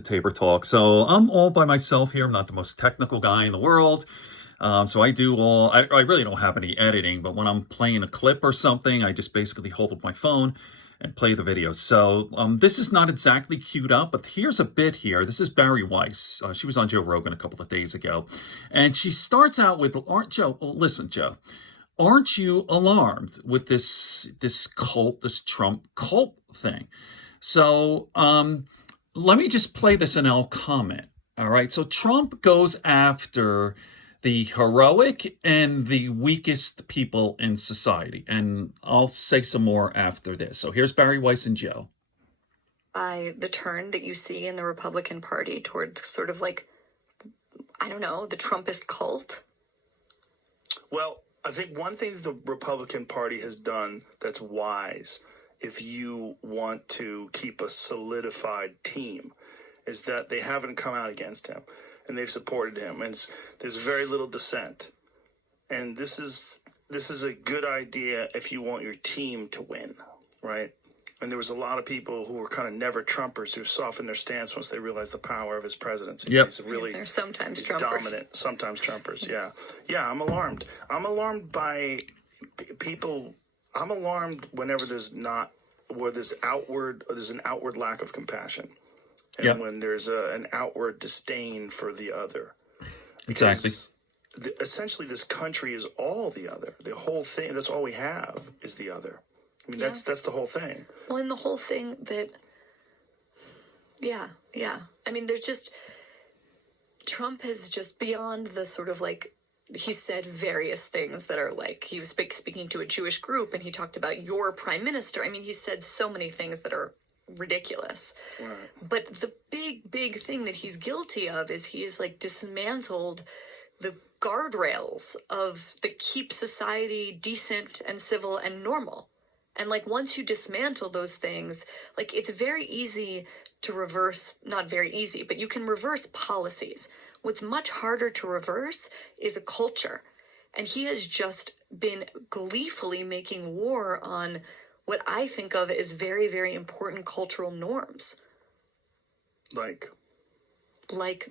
to Tabor Talk. So I'm all by myself here. I'm not the most technical guy in the world. So I do I really don't have any editing, but when I'm playing a clip or something, I just basically hold up my phone and play the video. So this is not exactly queued up, but here's a bit here. This is Barry Weiss. She was on Joe Rogan a couple of days ago. And she starts out with, listen, Joe, aren't you alarmed with this cult, this Trump cult thing? So let me just play this and I'll comment. All right. So Trump goes after the heroic and the weakest people in society. And I'll say some more after this. So here's Barry Weiss and Joe. By the turn that you see in the Republican Party toward sort of like, I don't know, the Trumpist cult? Well, I think one thing that the Republican Party has done that's wise, if you want to keep a solidified team, is that they haven't come out against him. And they've supported him, and there's very little dissent. And this is a good idea if you want your team to win, right? And there was a lot of people who were kind of never Trumpers who softened their stance once they realized the power of his presidency. Yep. They're sometimes Trumpers. Dominant, sometimes Trumpers, yeah. Yeah, I'm alarmed. I'm alarmed by people. I'm alarmed whenever there's an outward lack of compassion. And when there's an outward disdain for the other. Exactly. Essentially, this country is all the other. The whole thing, that's all we have is the other. I mean, that's the whole thing. Well, and the whole thing that, yeah. I mean, there's just, Trump has just beyond the sort of like, he said various things that are like, he was speaking to a Jewish group and he talked about your prime minister. I mean, he said so many things that are ridiculous. Right. But the big thing that he's guilty of is he has like dismantled the guardrails that keep society decent and civil and normal. And like once you dismantle those things, like it's very easy to reverse, not very easy, but you can reverse policies. What's much harder to reverse is a culture. And he has just been gleefully making war on what I think of as very, very important cultural norms. Like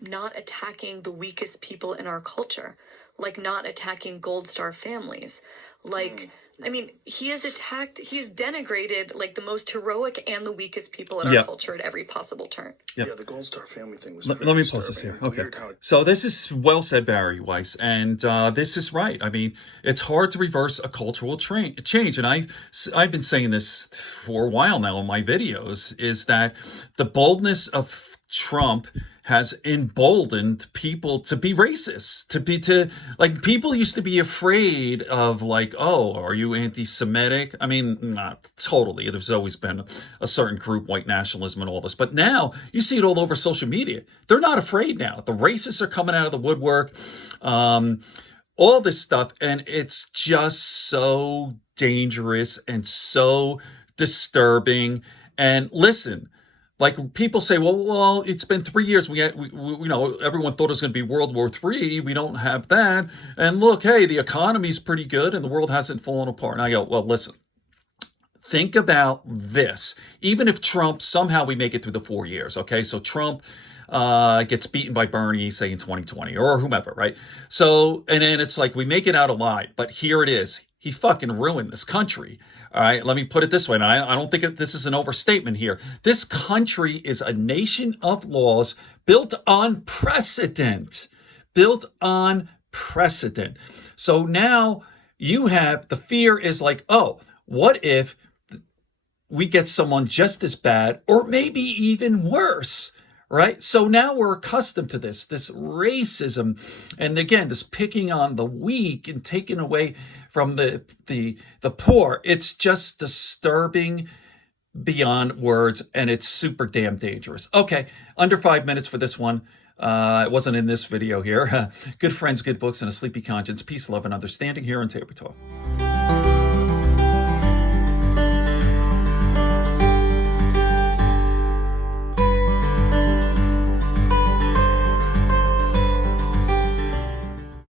not attacking the weakest people in our culture. Like not attacking Gold Star families. I mean, he's denigrated like the most heroic and the weakest people in our culture at every possible turn. Yeah, the Gold Star family thing was Let me pause this here. Okay. So this is well said, Barry Weiss. And this is right. I mean, it's hard to reverse a cultural change. And I've been saying this for a while now in my videos, is that the boldness of Trump has emboldened people to be racist, like people used to be afraid of like, oh, are you anti-Semitic? I mean, not totally. There's always been a certain group, white nationalism and all this, but now you see it all over social media. They're not afraid now. The racists are coming out of the woodwork, all this stuff. And it's just so dangerous and so disturbing. And listen, like people say, well, it's been 3 years. We everyone thought it was going to be World War III. We don't have that. And look, hey, the economy's pretty good and the world hasn't fallen apart. And I go, well, listen, think about this. Even if Trump, somehow we make it through the 4 years. Okay. So Trump gets beaten by Bernie, say in 2020 or whomever. Right. So, and then it's like we make it out alive, but here it is. He fucking ruined this country. All right, let me put it this way. And I don't think this is an overstatement here. This country is a nation of laws built on precedent. So now you have, the fear is like, oh, what if we get someone just as bad or maybe even worse? Right? So now we're accustomed to this racism. And again, this picking on the weak and taking away from the poor. It's just disturbing beyond words. And it's super damn dangerous. Okay. Under 5 minutes for this one. It wasn't in this video here. Good friends, good books, and a sleepy conscience. Peace, love, and understanding here on Tabor Talk.